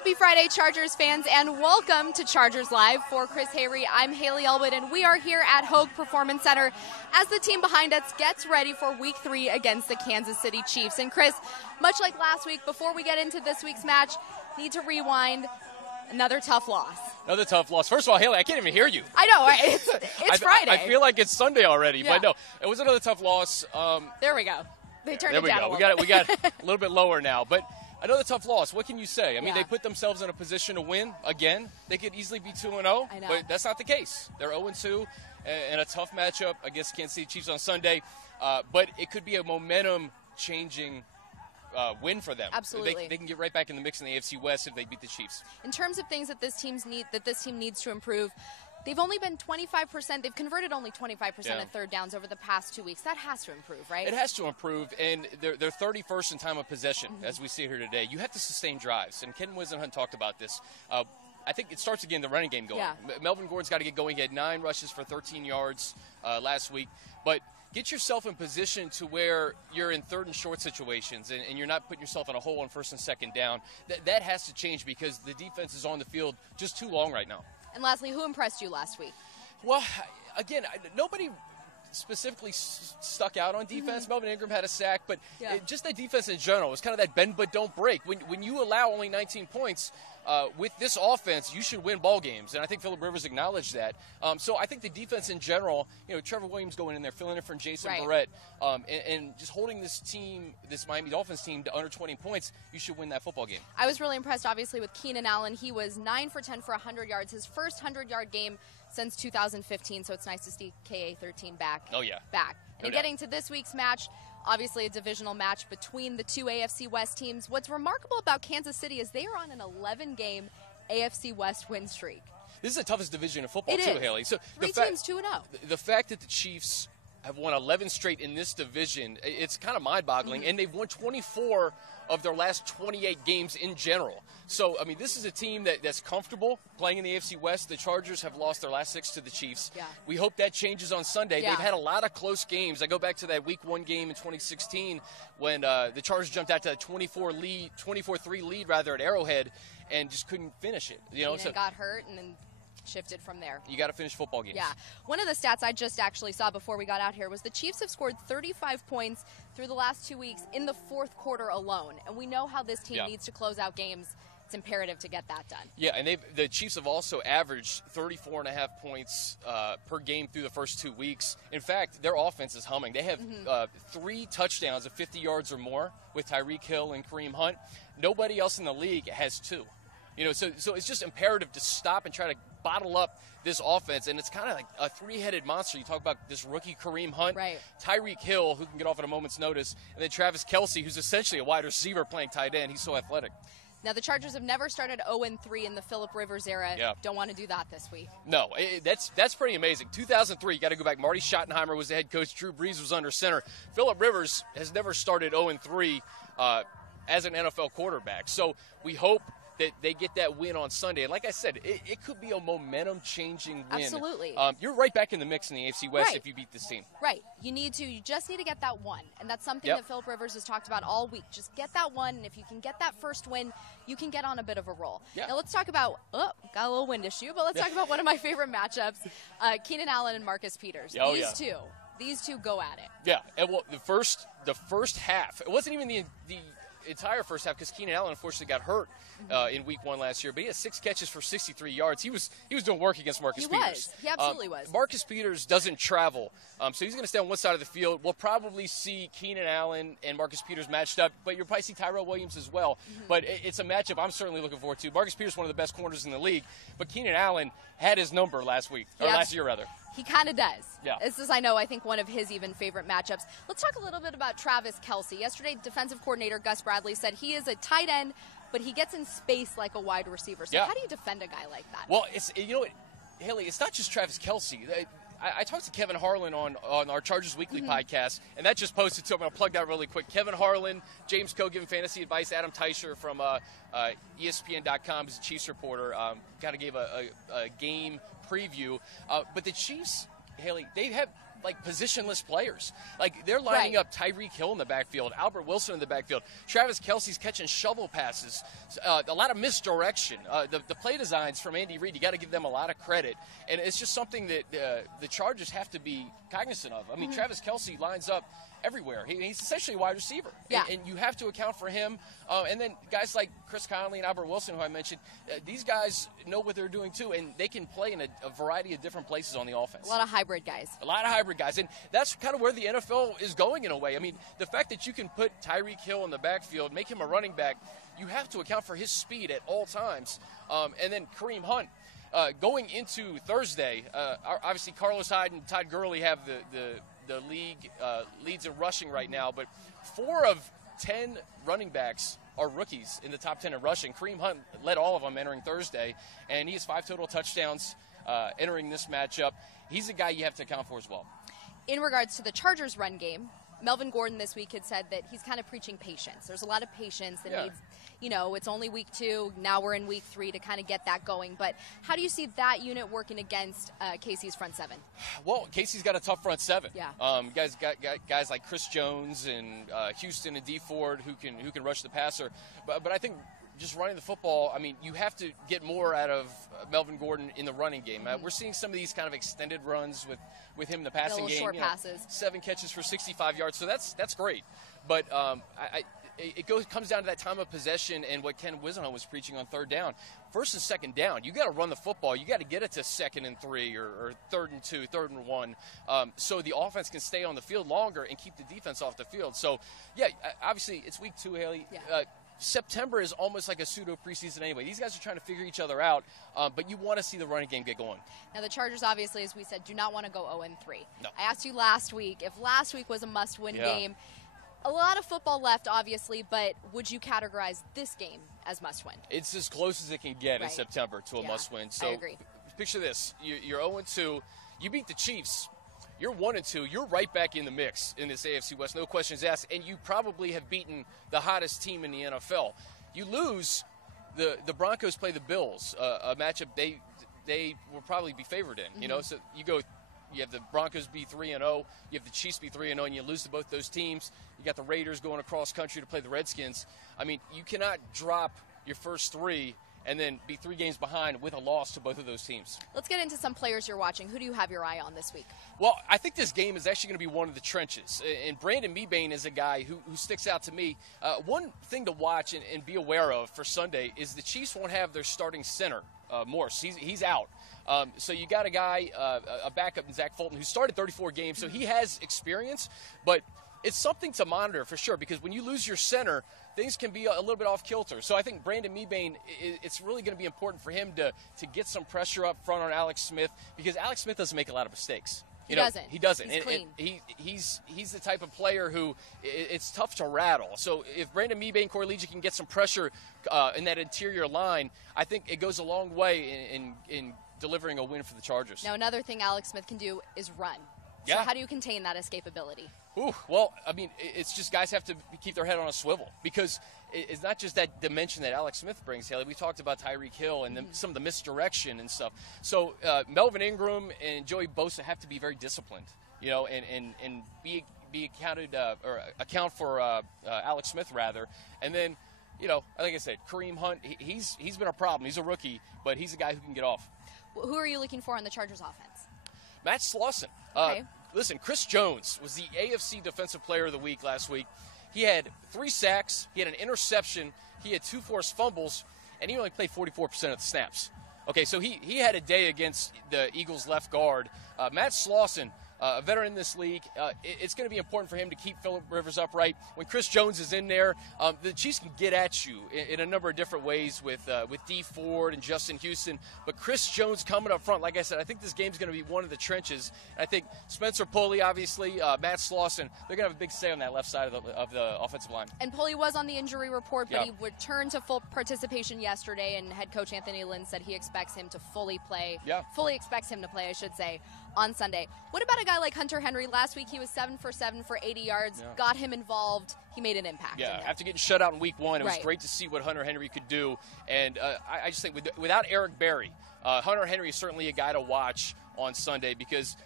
Happy Friday, Chargers fans, and welcome to Chargers Live. For Chris Hayre, I'm Hayley Elwood, and we are here at Hogue Performance Center as the team behind us gets ready for Week 3 against the Kansas City Chiefs. And Chris, much like last week, before we get into this week's match, need to rewind. Another tough loss. Another tough loss. First of all, Hayley, I can't even hear you. I know, right? It's Friday. I feel like it's Sunday already, Yeah. but no, it was another tough loss. There we go. They turned There it down we a go. little We got a little bit lower now, but another tough loss. What can you say? I mean, Yeah. they put themselves in a position to win again. They could easily be 2-0, I know. but that's not the case. They're 0-2 and a tough matchup against Kansas City Chiefs on Sunday, but it could be a momentum-changing win for them. Absolutely. They can get right back in the mix in the AFC West if they beat the Chiefs. In terms of things that this team needs to improve, they've only been 25%. They've converted only 25% of third downs over the past 2 weeks. That has to improve, right? It has to improve, and they're 31st in time of possession, as we see here today. You have to sustain drives, and Ken Wisenhunt talked about this. I think it starts again the running game going. Yeah. Melvin Gordon's got to get going. He had 9 rushes for 13 yards last week. But get yourself in position to where you're in third and short situations and you're not putting yourself in a hole on first and second down. That has to change because the defense is on the field just too long right now. And lastly, who impressed you last week? Well, again, nobody specifically stuck out on defense. Melvin Ingram had a sack, but just that defense in general was kind of that bend but don't break. When you allow only 19 points with this offense, you should win ball games, and I think Phillip Rivers acknowledged that. So I think the defense in general, Trevor Williams going in there, filling in for Jason Barrett, and just holding this team, this Miami Dolphins team, to under 20 points, you should win that football game. I was really impressed, obviously, with Keenan Allen. He was 9 for 10 for 100 yards, his first 100-yard game since 2015, so it's nice to see KA13 back. Oh, yeah. Back. No And doubt. getting to this week's match, obviously a divisional match between the two AFC West teams. What's remarkable about Kansas City is they are on an 11-game AFC West win streak. This is the toughest division in football, It too, is. Haley. So Three teams 2-0. The fact that the Chiefs have won 11 straight in this division, it's kind of mind-boggling, and they've won 24 of their last 28 games in general. So, I mean, this is a team that's comfortable playing in the AFC West. The Chargers have lost their last 6 to the Chiefs. Yeah. We hope that changes on Sunday. Yeah. They've had a lot of close games. I go back to that Week 1 game in 2016 when the Chargers jumped out to a 24-3 lead rather at Arrowhead and just couldn't finish it. Keenan got hurt and then shifted from there. You got to finish football games. Yeah. One of the stats I just actually saw before we got out here was the Chiefs have scored 35 points through the last 2 weeks in the fourth quarter alone. And we know how this team needs to close out games. It's imperative to get that done. Yeah, and the Chiefs have also averaged 34.5 points per game through the first 2 weeks. In fact, their offense is humming. They have 3 touchdowns of 50 yards or more with Tyreek Hill and Kareem Hunt. Nobody else in the league has 2. So it's just imperative to stop and try to bottle up this offense, and it's kind of like a 3-headed monster. You talk about this rookie Kareem Hunt, Tyreek Hill, who can get off at a moment's notice, and then Travis Kelce, who's essentially a wide receiver playing tight end. He's so athletic. Now, the Chargers have never started 0-3 in the Phillip Rivers era. Yeah. Don't want to do that this week. No, that's pretty amazing. 2003, you got to go back. Marty Schottenheimer was the head coach. Drew Brees was under center. Phillip Rivers has never started 0-3 as an NFL quarterback. So we hope that they get that win on Sunday. And like I said, it could be a momentum-changing win. Absolutely. You're right back in the mix in the AFC West if you beat this team. Right. You just need to get that one. And that's something that Phillip Rivers has talked about all week. Just get that one, and if you can get that first win, you can get on a bit of a roll. Yeah. Now let's talk about, got a little wind issue, but let's talk about one of my favorite matchups, Keenan Allen and Marcus Peters. These two go at it. Yeah. And well, the first half, it wasn't even the entire first half because Keenan Allen unfortunately got hurt in Week 1 last year, but he had 6 catches for 63 yards. He was doing work against Marcus Peters. He absolutely was. Marcus Peters doesn't travel, so he's going to stay on one side of the field. We'll probably see Keenan Allen and Marcus Peters matched up, but you'll probably see Tyrell Williams as well. But it's a matchup I'm certainly looking forward to. Marcus Peters, one of the best corners in the league, but Keenan Allen had his number last year rather. He kind of does. Yeah. This is, I know, I think one of his even favorite matchups. Let's talk a little bit about Travis Kelce. Yesterday, defensive coordinator Gus Bradley said he is a tight end, but he gets in space like a wide receiver. So how do you defend a guy like that? Well, Haley, it's not just Travis Kelce. I talked to Kevin Harlan on our Chargers Weekly podcast, and that just posted, so I'm going to plug that really quick. Kevin Harlan, James Coe giving fantasy advice, Adam Teicher from ESPN.com is a Chiefs reporter, kind of gave a game preview. But the Chiefs, Haley, they have like positionless players. Like they're lining up Tyreek Hill in the backfield, Albert Wilson in the backfield, Travis Kelce's catching shovel passes, a lot of misdirection. The play designs from Andy Reid, you got to give them a lot of credit, and it's just something that the Chargers have to be cognizant of. I mean, Travis Kelce lines up everywhere. He's essentially a wide receiver, and you have to account for him. And then guys like Chris Conley and Albert Wilson, who I mentioned, these guys know what they're doing too, and they can play in a variety of different places on the offense. A lot of hybrid guys. A lot of hybrid guys, and that's kind of where the NFL is going in a way. I mean, the fact that you can put Tyreek Hill in the backfield, make him a running back, you have to account for his speed at all times. And then Kareem Hunt. Going into Thursday, obviously Carlos Hyde and Todd Gurley have the league leads in rushing right now, but 4 of 10 running backs are rookies in the top 10 in rushing. Kareem Hunt led all of them entering Thursday, and he has 5 total touchdowns entering this matchup. He's a guy you have to account for as well. In regards to the Chargers' run game, Melvin Gordon this week had said that he's kind of preaching patience. There's a lot of patience that needs, it's only week 2. Now we're in week 3 to kind of get that going. But how do you see that unit working against Casey's front 7? Well, Casey's got a tough front 7. Yeah. Guys got guys like Chris Jones and Houston and D Ford who can rush the passer. But I think just running the football, I mean, you have to get more out of Melvin Gordon in the running game. We're seeing some of these kind of extended runs with him in the passing game. Short passes. 7 catches for 65 yards, so that's great. But it comes down to that time of possession and what Ken Wisenhunt was preaching on third down. First and second down, you got to run the football. You got to get it to 2nd and 3 or 3rd and 2, 3rd and 1, so the offense can stay on the field longer and keep the defense off the field. So, yeah, obviously it's week 2, Hayley. Yeah. September is almost like a pseudo preseason anyway. These guys are trying to figure each other out, but you want to see the running game get going. Now, the Chargers, obviously, as we said, do not want to go 0-3. No. I asked you last week if last week was a must-win game. A lot of football left, obviously, but would you categorize this game as must-win? It's as close as it can get in September to a must-win. So I agree. Picture this. You're 0-2. You beat the Chiefs. You're 1-2. You're right back in the mix in this AFC West, no questions asked, and you probably have beaten the hottest team in the NFL. You lose, the Broncos play the Bills, a matchup they will probably be favored in. So you have the Broncos be 3-0, you have the Chiefs be 3-0, and you lose to both those teams. You got the Raiders going across country to play the Redskins. I mean, you cannot drop your first 3 and then be 3 games behind with a loss to both of those teams. Let's get into some players you're watching. Who do you have your eye on this week? Well, I think this game is actually going to be one of the trenches. And Brandon Mebane is a guy who sticks out to me. One thing to watch and be aware of for Sunday is the Chiefs won't have their starting center, Morse. He's out. So you got a guy, a backup in Zach Fulton, who started 34 games, so he has experience. But it's something to monitor for sure, because when you lose your center, things can be a little bit off kilter. So I think Brandon Mebane, it's really going to be important for him to get some pressure up front on Alex Smith, because Alex Smith doesn't make a lot of mistakes. He doesn't. He's clean. He's the type of player who it's tough to rattle. So if Brandon Mebane, Corey Liuget can get some pressure in that interior line, I think it goes a long way in delivering a win for the Chargers. Now, another thing Alex Smith can do is run. So how do you contain that escapability? Well, I mean, it's just guys have to keep their head on a swivel, because it's not just that dimension that Alex Smith brings, Hayley. We talked about Tyreek Hill and some of the misdirection and stuff. So Melvin Ingram and Joey Bosa have to be very disciplined, and be accounted or account for Alex Smith rather. And then, like I said, Kareem Hunt, he's been a problem. He's a rookie, but he's a guy who can get off. Who are you looking for on the Chargers offense? Matt Slauson. Okay. Listen, Chris Jones was the AFC Defensive Player of the Week last week. He had 3 sacks, he had an interception, he had 2 forced fumbles, and he only played 44% of the snaps. Okay, so he had a day against the Eagles' left guard. Matt Slauson, a veteran in this league, it's going to be important for him to keep Phillip Rivers upright. When Chris Jones is in there, the Chiefs can get at you in a number of different ways with D Ford and Justin Houston. But Chris Jones coming up front, like I said, I think this game's going to be one of the trenches. And I think Spencer Pulley, obviously, Matt Slauson, they're going to have a big say on that left side of the offensive line. And Pulley was on the injury report, but he returned to full participation yesterday, and head coach Anthony Lynn said he expects him to fully expects him to play, I should say, on Sunday. What about a guy like Hunter Henry? Last week he was 7 for 7 for 80 yards, got him involved. He made an impact. Yeah, after getting shut out in week 1, it was great to see what Hunter Henry could do. And I just think without Eric Berry, Hunter Henry is certainly a guy to watch on Sunday, because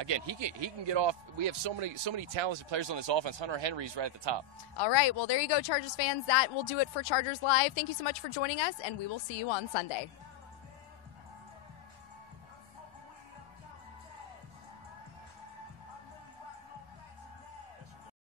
again, he can get off. We have so many talented players on this offense. Hunter Henry's right at the top. All right, well, there you go, Chargers fans. That will do it for Chargers Live. Thank you so much for joining us, and we will see you on Sunday.